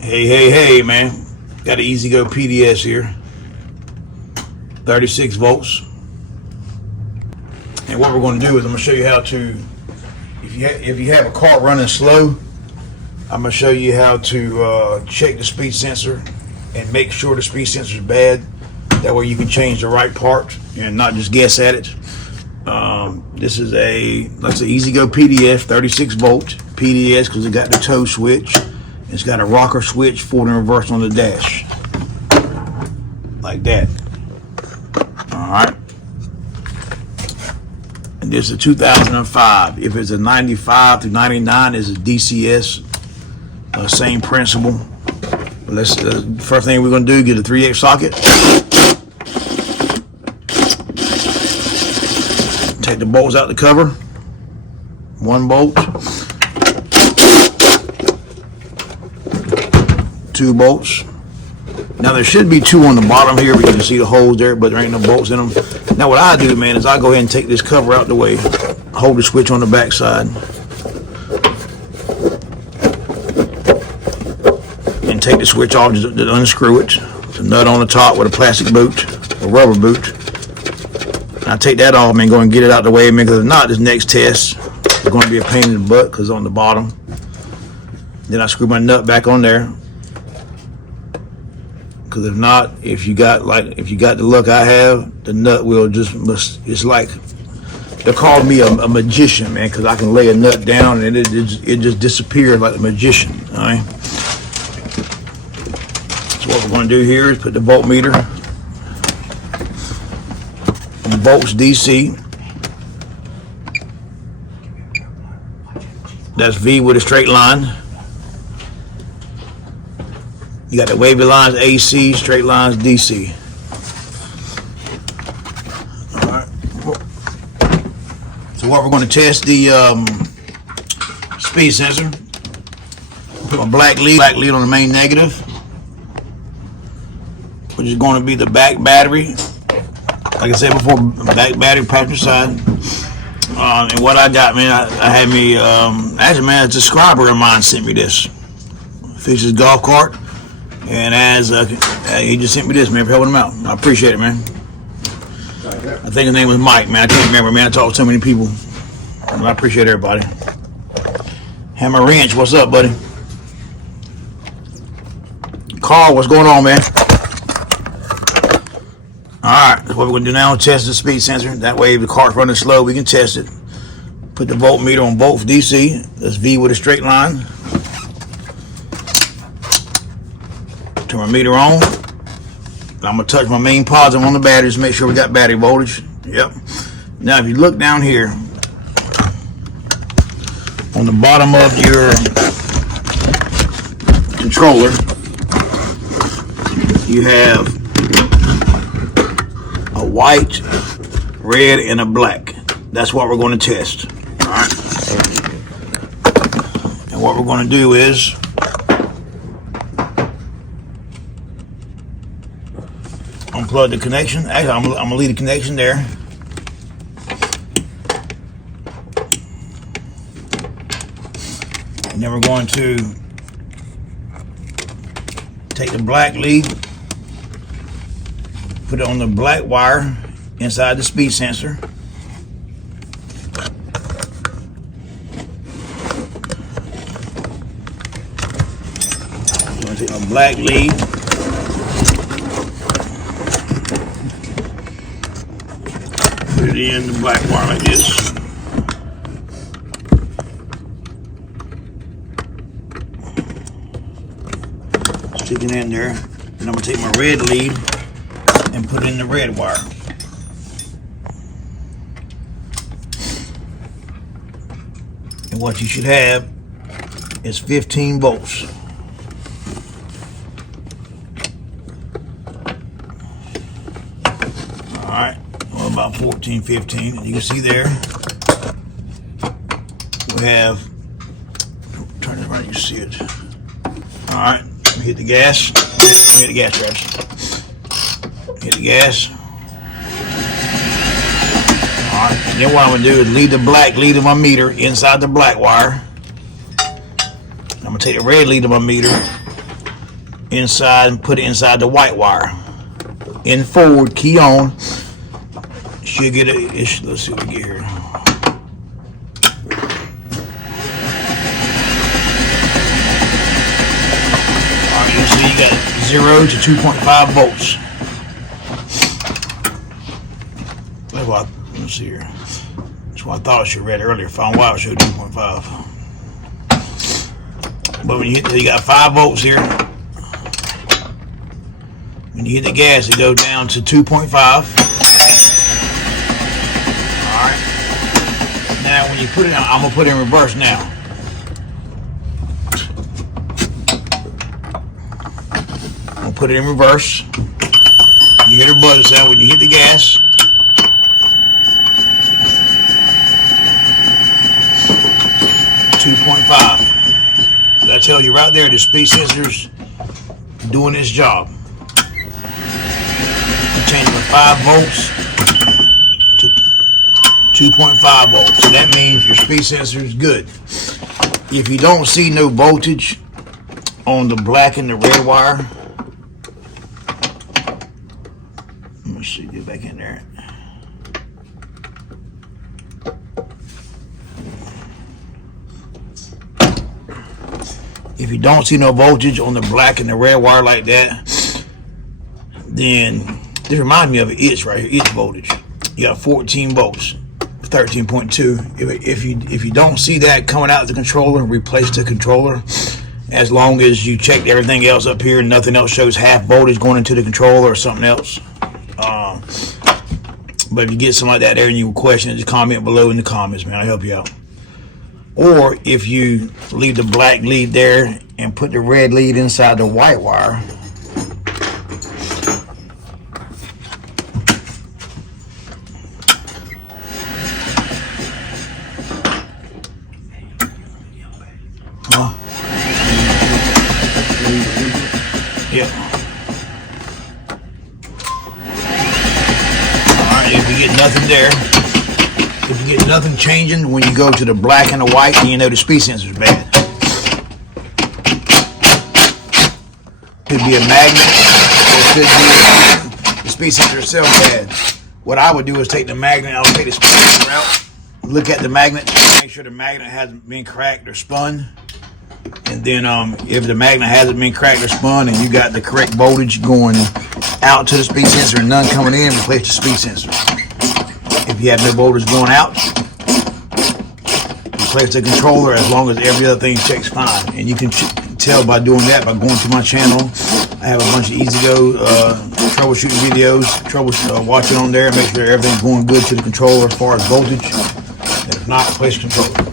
Hey, man. Got an EZGO PDS here. 36 volts. And what we're going to do is I'm going to show you how to, if you have a car running slow, I'm going to show you how to check the speed sensor and make sure the speed sensor is bad. That way you can change the right part and not just guess at it. This is that's an EZGO PDS, 36 volt PDS, because it got the tow switch. It's got a rocker switch, forward and reverse on the dash, like that. All right. And this is a 2005. If it's a 95 through 99, is a DCS. Same principle. But first thing we're gonna do, get a 3X socket. Take the bolts out the cover. One bolt. 2 bolts. Now there should be 2 on the bottom here, but you can see the holes there, but there ain't no bolts in them. Now what I do, man, is I go ahead and take this cover out the way, hold the switch on the back side, and take the switch off, just unscrew it. It's a nut on the top with a plastic boot, a rubber boot. I take that off, man, go and get it out the way, man, because if not, this next test is going to be a pain in the butt because it's on the bottom. Then I screw my nut back on there. Because if not, if you got the look I have, the nut will it's like, they call me a magician, man, because I can lay a nut down and it just disappears like a magician. All right. So what we're going to do here is put the voltmeter on volts DC. That's V with a straight line. You got the wavy lines AC, straight lines DC. All right. So what we're going to test the speed sensor. Put my black lead on the main negative, which is going to be the back battery. Like I said before, back battery, passenger side. And what I got, man, I had me, actually, man, a subscriber of mine sent me this. Fixes golf cart. And he just sent me this, man, for helping him out. I appreciate it, man. I think his name was Mike, man. I can't remember, man. I talked to so many people. I appreciate everybody. Hammer Wrench, what's up, buddy? Carl, what's going on, man? Alright, so what we're going to do now is test the speed sensor. That way, if the car's running slow, we can test it. Put the voltmeter on volts DC. That's V with a straight line. Turn my meter on. I'm going to touch my main positive on the batteries to make sure we got battery voltage. Yep. Now if you look down here on the bottom of your controller, you have a white, red, and a black. That's what we're going to test. Alright. And what we're going to do is unplug the connection. Actually, I'm gonna leave the connection there. And then we're going to take the black lead, put it on the black wire inside the speed sensor. I'm gonna take my black lead, put it in the black wire like this. Stick it in there. And I'm going to take my red lead and put it in the red wire. And what you should have is 15 volts. Alright. About 14, 15, and you can see there we have, turn it around, you see it. All right, hit the gas. Hit the gas, Travis. Hit the gas. All right, and then what I'm gonna do is lead the black lead of my meter inside the black wire. I'm gonna take the red lead of my meter inside and put it inside the white wire. In forward, key on. Should get it. Let's see what we get here. Alright, you see you got 0 to 2.5 volts. Let's see here. That's what I thought I should have read earlier. Found why it showed 2.5. But when you hit, you got 5 volts here. When you hit the gas, it goes down to 2.5. Alright. Now when you put it, I'm gonna put it in reverse now. I'm gonna put it in reverse. You hear the buzzer sound when you hit the gas. 2.5. That tells you right there the speed sensor's doing its job. You change from 5 volts to 2.5 volts. So that means your speed sensor is good. If you don't see no voltage on the black and the red wire, let me see, get back in there. If you don't see no voltage on the black and the red wire like that, then this reminds me of an itch right here, itch voltage. You got 14 volts, 13.2. If you don't see that coming out of the controller, replace the controller. As long as you check everything else up here and nothing else shows half voltage going into the controller or something else. But if you get something like that there and you question it, just comment below in the comments, man. I'll help you out. Or if you leave the black lead there and put the red lead inside the white wire, yeah. Alright, if you get nothing there, if you get nothing changing when you go to the black and the white, then you know the speed sensor is bad. Could be a magnet, or it could be the speed sensor itself bad. What I would do is take the magnet, I would take the speed sensor out, look at the magnet, make sure the magnet hasn't been cracked or spun. And then if the magnet hasn't been cracked or spun and you got the correct voltage going out to the speed sensor and none coming in, replace the speed sensor. If you have no voltage going out, replace the controller as long as every other thing checks fine. And you can tell by doing that by going to my channel. I have a bunch of EZGO troubleshooting videos, watch it on there, make sure everything's going good to the controller as far as voltage. And if not, replace the controller.